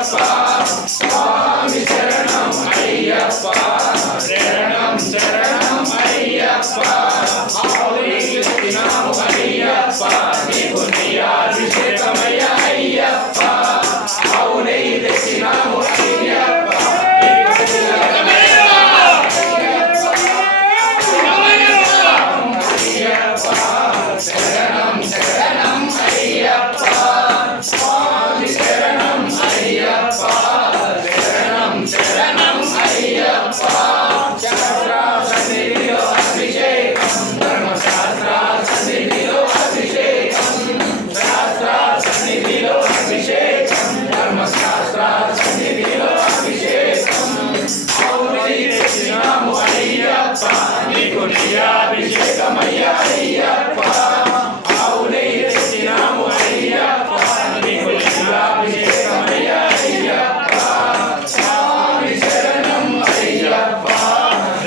స్వామి శరణం అయ్యప్ప శరణం శరణం అయ్యప్ప ఆవునికి తినాము అయ్యప్ప నీకు నెయ్యాభిషేకమయ్య అయ్యప్ప ఆవు నెయ్యి తెచ్చినాము అయ్యప్ప శరణం శరణం అయ్యప్ప స్వామి శరణం అయ్యప్ప శరణం శరణం అయ్యప్ప శాస్త్ర సన్నిధిలో అభిషేకం ధర్మశాస్త్ర సన్నిధిలో అభిషేకం శాస్త్ర సన్నిధిలో అభిషేకం ధర్మశాస్త్ర సన్నిధిలో అభిషేకం అవునై తెచ్చినాము అయ్యప్ప నీకు నెయ్యాభిషేకమయ్య అయ్యప్ప అవునై తెచ్చినాము అయ్యప్ప నీకు నెయ్యాభిషేకమయ్య అయ్యప్ప స్వామి శరణం అయ్యప్ప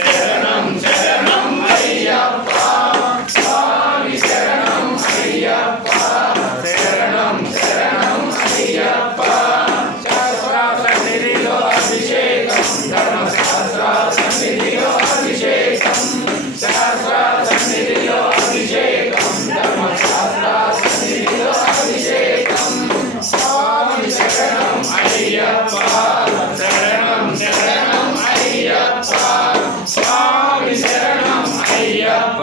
శరణం శరణం అయ్యప్ప స్వామి శరణం అయ్యప్ప శరణం శరణం అయ్యప్ప శాస్త్ర సన్నిధిలో అభిషేకం ధర్మశాస్త్ర సన్నిధిలో అభిషేకం శాస్త్ర సన్నిధిలో అభిషేకం ధర్మశాస్త్ర సన్నిధిలో అభిషేకం స్వామి శరణం అయ్యప్ప శరణం శరణం అయ్యప్ప స్వామి శరణం అయ్యప్ప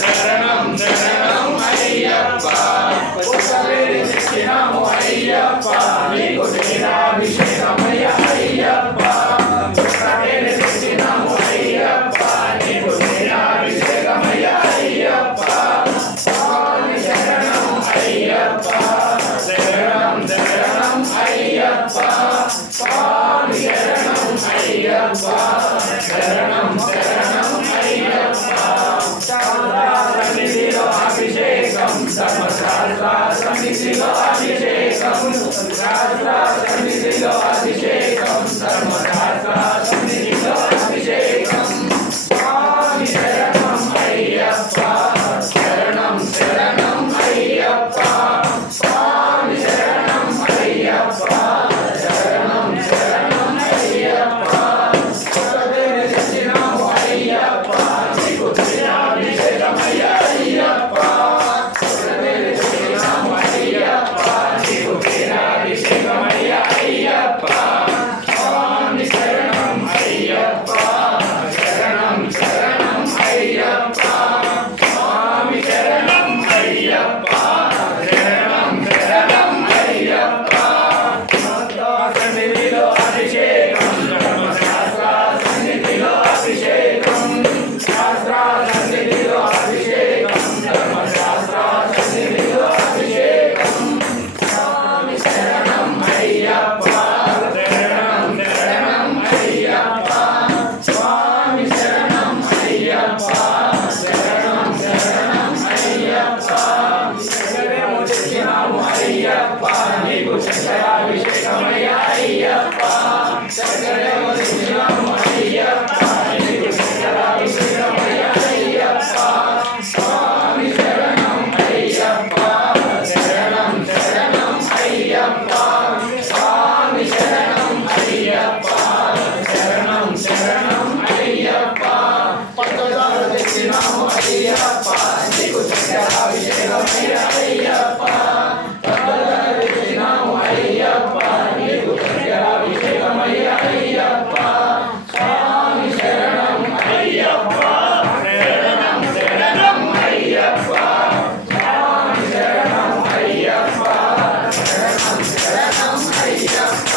శరణం శరణం అయ్యప్ప పుష్పవేణి తెచ్చినాము అయ్యప్ప నీకు నెయ్యాభిషేకమయ్య అయ్యప్ప పుష్పవేణి తెచ్చినాము అయ్యప్ప నీకు నెయ్యాభిషేకమయ్య అయ్యప్ప స్వామి శరణం అయ్యప్ప శరణం శరణం అయ్యప్ప స్వామి శరణం అయ్యప్ప శరణం శరణం అయ్యప్ప శాస్త్ర సన్నిధిలో అభిషేకం ధర్మశాస్త్ర సన్నిధిలో అభిషేకం శాస్త్ర సన్నిధిలో అభిషేకం ధర్మశాస్త్ర సన్నిధిలో అభిషేకం స్వామి శరణం అయ్యప్ప శరణం శరణం అయ్యప్ప స్వామి శరణం అయ్యప్ప శరణం శరణం అయ్యప్ప పుష్పవేణి తెచ్చినాము అయ్యప్ప నీకు నెయ్యాభిషేకమయ్య అయ్యప్ప పుష్పవేణి తెచ్చినాము అయ్యప్ప నీకు నెయ్యాభిషేకమయ్య అయ్యప్ప స్వామి శరణం అయ్యప్ప శరణం శరణం అయ్యప్ప స్వామి శరణం అయ్యప్ప శరణం శరణం అయ్యప్ప సన్నిధిలో అభిషేకం ధర్మశాస్త్ర సన్నిధిలో అభిషేకం శాస్త్ర సన్నిధిలో అభిషేకం ధర్మశాస్త్ర సన్నిధిలో అభిషేకం స్వామి శరణం అయ్యప్ప శరణం శరణం అయ్యప్ప స్వామి శరణం అయ్యప్ప శరణం శరణం అయ్యప్ప శరణము తెచ్చినాము అయ్యప్ప నీకు శంకరాభిషేకమయ్య అయ్యప్ప శరణము తెచ్చినాము అయ్యప్ప నీకు శంకరాభిషేకమయ్య అయ్యప్ప స్వామి శరణం అయ్యప్ప శరణం శరణం అయ్యప్ప స్వామి శరణం అయ్యప్ప శరణం శరణం అయ్యప్ప పట్టుదల తెచ్చినాము అయ్యప్ప నీకు శంకరాభిషేకమయ్య అయ్యప్ప పట్టుదల తెచ్చినాము అయ్యప్ప నీకు శంకరాభిషేకమయ్య అయ్యప్ప స్వామి శరణం అయ్యప్ప శరణం శరణం అయ్యప్ప స్వామి శరణం అయ్యప్ప శరణం శరణం అయ్యప్ప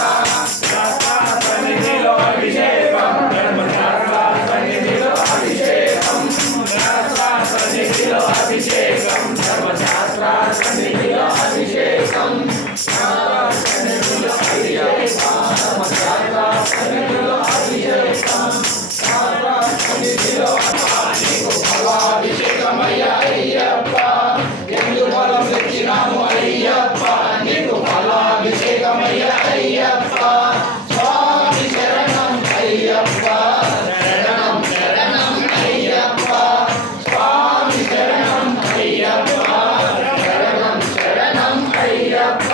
శాస్త్ర సన్నిధిలో అభిషేకం ధర్మశాస్త్ర సన్నిధిలో అభిషేకం శాస్త్ర సన్నిధిలో అభిషేకం ధర్మశాస్త్ర సన్నిధిలో అభిషేకం శాస్త్ర సన్నిధిలో అభిషేకం ధర్మశాస్త్ర సన్నిధిలో అభిషేకం శాస్త్ర సన్నిధిలో నీకు ఫలాభిషేకమయ్య అయ్యప్ప ఎందు ఫలం తెచ్చినాము అయ్యప్ప నీకు ఫలాభిషేకమయ్య అయ్యప్ప స్వామి శరణం అయ్యప్ప శరణం శరణం అయ్యప్ప స్వామి శరణం అయ్యప్ప శరణం శరణం అయ్యప్ప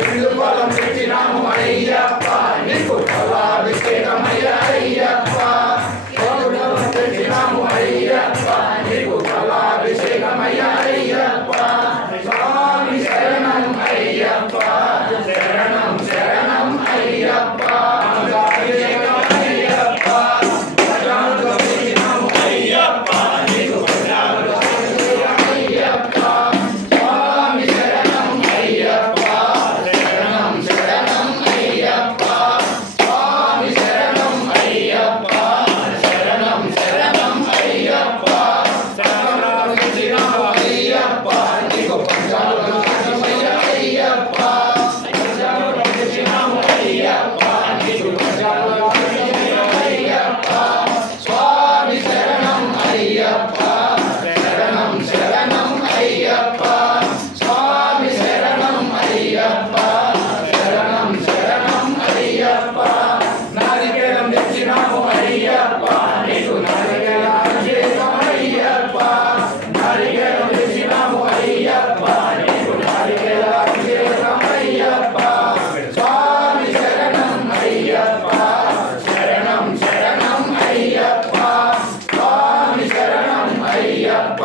ఎల్లు పొలం తెచ్చినాము అయ్యప్ప నీకు ఫలాభిషేకమయ్య అయ్యప్ప ఎల్లు పొలం తెచ్చినాము అయ్యప్ప నీకు ఫలాభిషేకమయ్య అయ్యప్ప స్వామి శరణం అయ్యప్ప శరణం శరణం అయ్యప్ప అభిషేకం అయ్యప్ప ప్రజాలకు తెచ్చినాము అయ్యప్ప నీకు ఫలాభిషేకం అయ్యప్ప స్వామి శరణం అయ్యప్ప శరణం శరణం అయ్యప్ప స్వామి శరణం అయ్యప్ప శరణం శరణం అయ్యప్ప శరణం తెచ్చినాము అయ్యప్ప నీకు పంచామృతమయ్య అయ్యప్ప పంచామృతం తెచ్చినాము అయ్యప్ప నీకు పంచామృతమయ్య అయ్యప్ప స్వామి శరణం అయ్యప్ప శరణం శరణం అయ్యప్ప స్వామి శరణం అయ్యప్ప శరణం శరణం అయ్యప్ప నారికేళం తెచ్చినాము అయ్యప్ప నీకు నారికేళాభిషేకం అయ్యప్ప నారికేళం తెచ్చినాము అయ్యప్ప నీకు నారికేళాభిషేకం అయ్యప్ప స్వామి శరణం అయ్యప్ప శరణం శరణం అయ్యప్ప స్వామి శరణం అయ్యప్ప